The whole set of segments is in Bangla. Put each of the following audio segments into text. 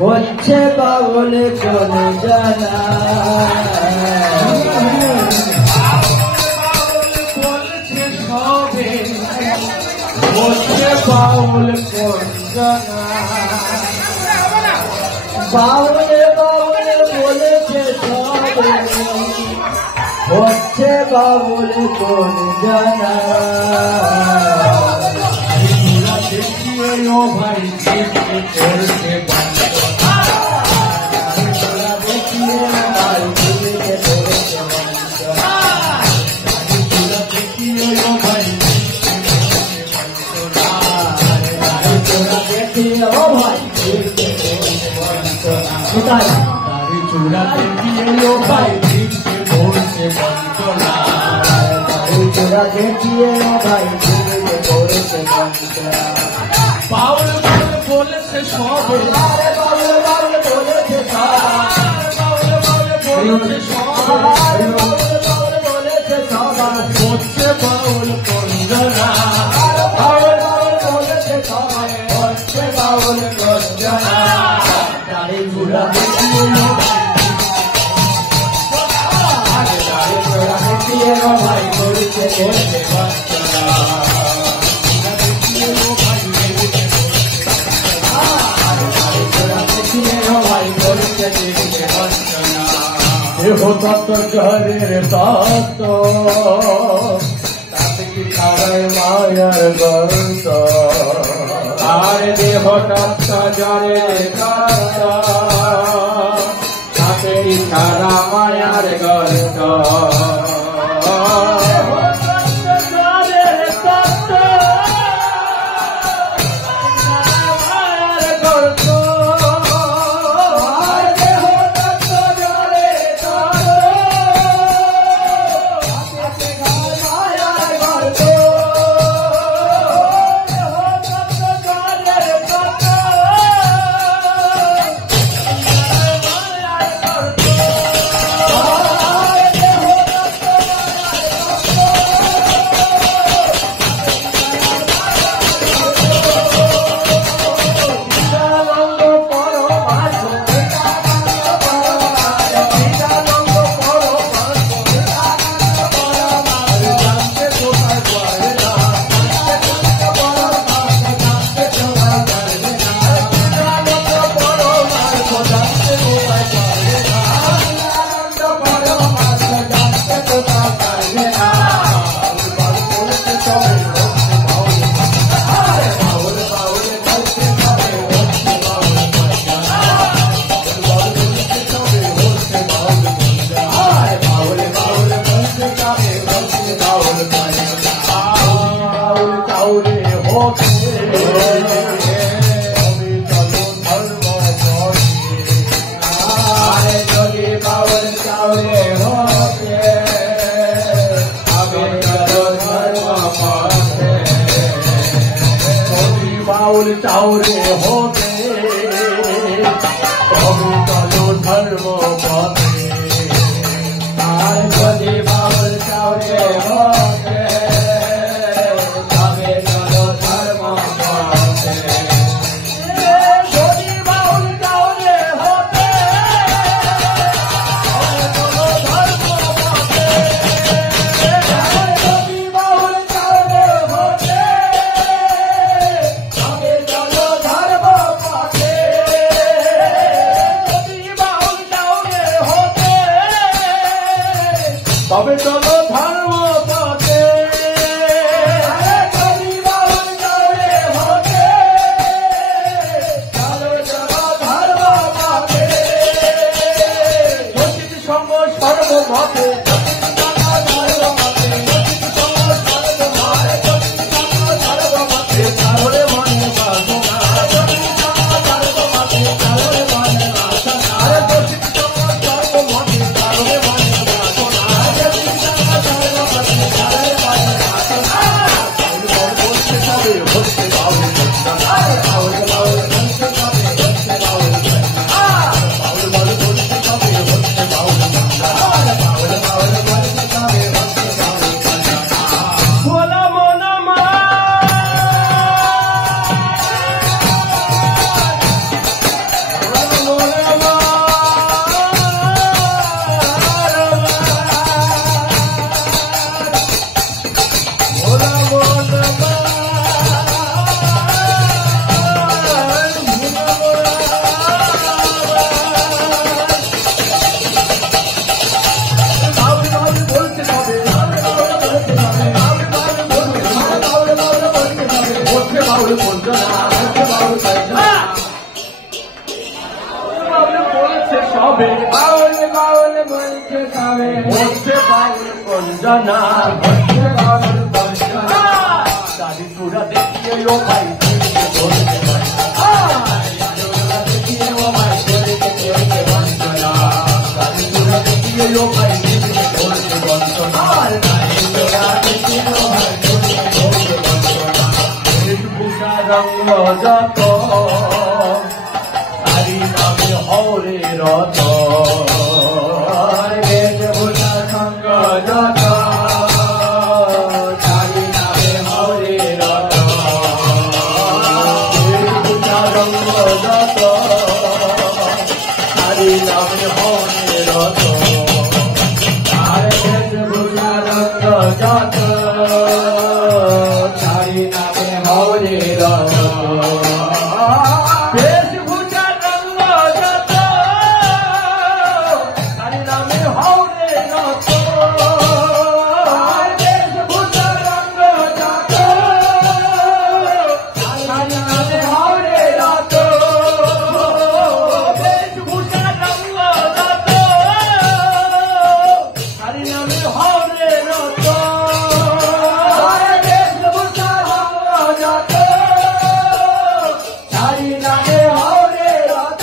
হচ্ছে বাউল কোন জানা বলছে সবে হচ্ছে বাউল কোন জানা বাউলে বাউলে বলেছে সবে হচ্ছে বাউল কোন জানা দেখিও ভাই করছে তারি চূড়া দেখিয়ে ভাই দিচ্ছে পড়ছে বঞ্চনা তারি চূড়া দেখিয়ে ভাই দিচ্ছে পড়ছে বঞ্চনা বাউল বাউল বলেছে সবে বাউল বাউল বলেছে বাউল বাউল বলেছে সবে বাউল বলেছে সবাই হচ্ছে বাউল বঞ্চনা বাউল বাউল বলেছে সবাই হচ্ছে বাউল বঞ্চনা তারি চূড়া দেখিয়ে ভাই করছে করছে দেহ তত্ত্ব জলের তত্ত্ব তাতে কি খাবে মায়ার গর্ত আর দেহ তত্ত্ব জলের তত্ত্ব তাতে কি খারা মায়ার গর্ত তবে বাউল বাউল বলছে তবে হচ্ছে বাউল গঞ্জনা হচ্ছে বাউল বঞ্চনা দাড়ি তোরা দেখিয়ে ও ভাই বলতে পারে দেখিয়ে ও ভাই চলেছে চলছে বঞ্চনা দাড়ি তোরা দেখিয়ে ও ভাই বলতে বঞ্চনা তোরা দেখিয়ে ও ভাই চলছে চলছে বঞ্চনা বেশভূষা রঙ্গ যত তারি নামে হরে রত বেশভূষা সঙ্গ যত তারি নামে হরে রত বেশভূষা রঙ্গ যত তারি নামে হরে রত আর বেশভূষা রঙ্গ যত তারি নামে হরে রত বেশভূষা রঙ্গ যত তারি নামে হরে রত আর বেশভূষা রঙ্গ যত তারি নামে হরে রত বেশভূষা রঙ্গ যত তারি নামে হরে রত আর বেশভূষা রঙ্গ যত তারি নামে হরে রত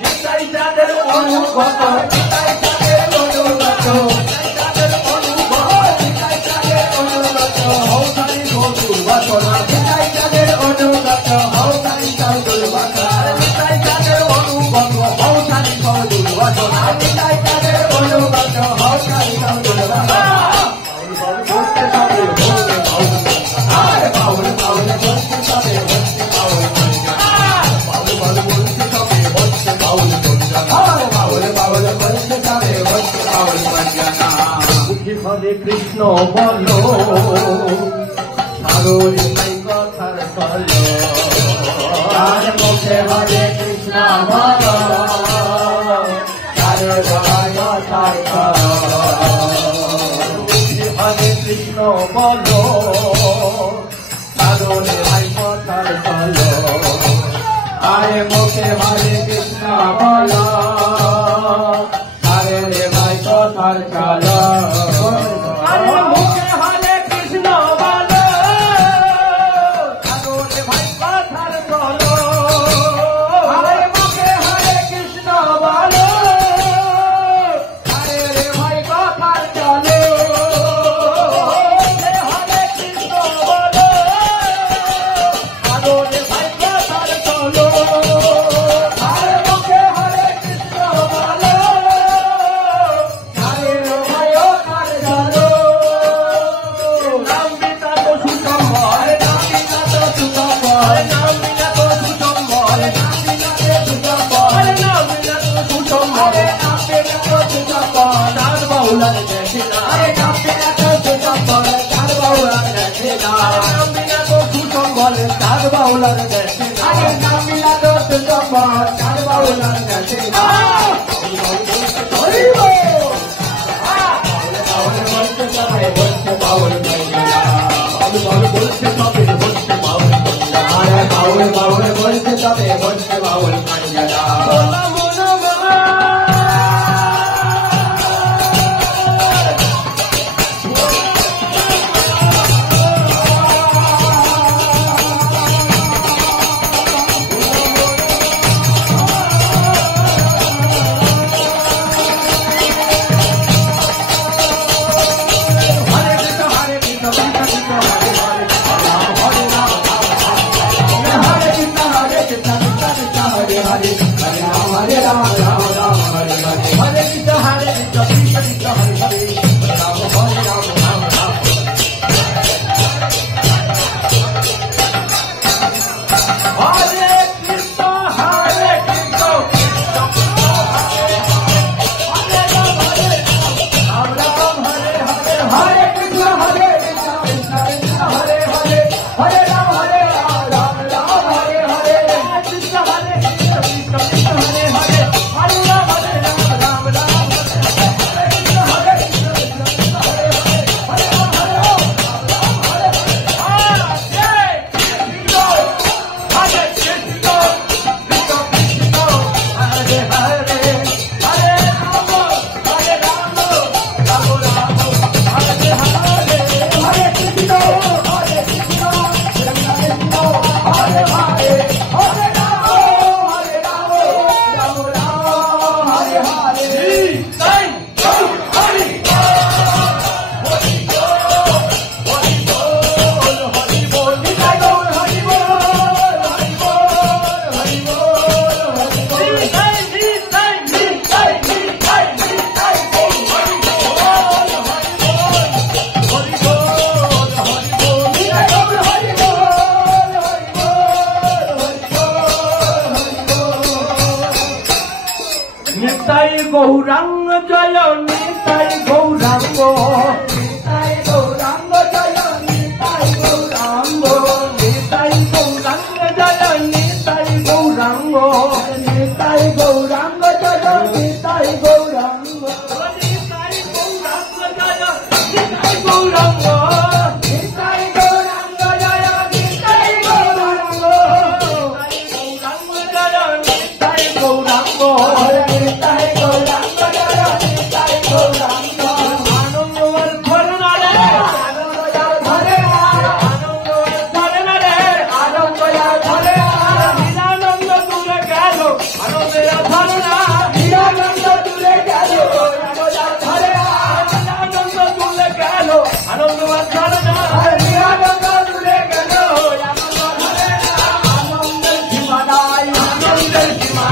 নিতাই যাদের অনুগত নিতাই তাদের অনুগত যাদের অনুগত নিতাই তাদের অনুগত হৌতারি গৌতুর বাসনা নিতাই তাদের অনুগত হও তারি তাদের বাসনা নিতাই যাদের অনুগত হৌতারি গৌতুর বাসনা নিতাই তাদের অনুগত হও তারি তাদের বাসনা বলতে হবে বলতে বাউল আর বাউল বাউল বলতে তবে বলতে বাউল বাউল বাউল বলতে হবে বলতে বাউল গঞ্জনা আর বাউল বাউল বলতে তবে বলতে বাউল বঞ্চনা বুদ্ধি হরে কৃষ্ণ বলো সাগরে নাই কথার চলো তার মুখে হরে কৃষ্ণ বল তার জয় তার বুদ্ধি হরে কৃষ্ণ বলো সাগরে নাই কথার চলো আরে মুখে হরে কৃষ্ণ বল আরে রে ভাই কথার চাল আরে মুখে হরে কৃষ্ণ বলো সাগরে ভাই কথার চলো আরে মুখে হরে কৃষ্ণ বল আরে রে ভাই কথার চাল মুখে হরে কৃষ্ণ বলো সাগরে ভাই কথার চলো আরে মুখে হরে কৃষ্ণ বল আরে রে ভাই কথার চাল নাম বিনা তো সুসম্বল নাম বিনা তো সুসম্বল নাম বিনা তো সুসম্বল নাম বিনা তো সুসম্বল নাম বিনা তো সুসম্বল আরে নাম বিনা তো সুসম্বল নাম বাউলার দেখে না আরে নাম বিনা তো সুসম্বল তার বাউলার দেখে না নাম বিনা তো সুসম্বল তার বাউলার দেখে না আরে নাম বিনা তো সুসম্বল তার বাউলার দেখে না হরি বল বাউল বলতে তবে বলতে বাউল বঞ্চনা বাউল বাউল বলছে তবে হচ্ছে বাউল আরে বাউল বাউল বলতে তবে বলতে বাউল বঞ্চনা বলা মনা হরে কৃষ্ণ হরে কৃষ্ণ কৃষ্ণ কৃষ্ণ হরে হরে রাম হরে রাম हरे कृष्ण कृष्ण कृष्ण हरे हरे हरे राम राम राम हरे हरे हरे कृष्ण कृष्ण कृष्ण हरे हरे राम हरे राम राम राम हरे कृष्ण कृष्ण हरे राम हरे हरे हरे कृष्ण कृष्ण कृष्ण हरे हरे हरे राम राम राम हरे हरे कृष्ण कृष्ण कृष्ण हरे हरे हरे राम राम राम हरे कृष्ण নিতাই গৌরাঙ্গ জয় নিতাই গৌরাঙ্গ নিতাই গৌরাঙ্গ জয় নিতাই গৌরাঙ্গ নিতাই গৌরাঙ্গ জয় নিতাই গৌরাঙ্গ নিতাই গৌরাঙ্গ জয় নিতাই গৌরাঙ্গ নিতাই গৌরাঙ্গ জয় নিতাই গৌরাঙ্গ নিতাই গৌরাঙ্গ জয় নিতাই গৌরাঙ্গ নিতাই গৌরাঙ্গ নিতাই গৌরাঙ্গ জয় নিতাই গৌরাঙ্গ আনন্দ ধরে না রে আনন্দ ধরে আনন্দ ধরে না রে আনন্দ ধরে নিরানন্দ দূরে গেল আনন্দ ধরে না নিরানন্দ দূরে গেল আনন্দ ধরে নিরানন্দ দূরে গেল আনন্দ ধরে না নিরানন্দ দূরে গেল আনন্দ ধরে আনন্দের সীমা নাই আনন্দের সীমা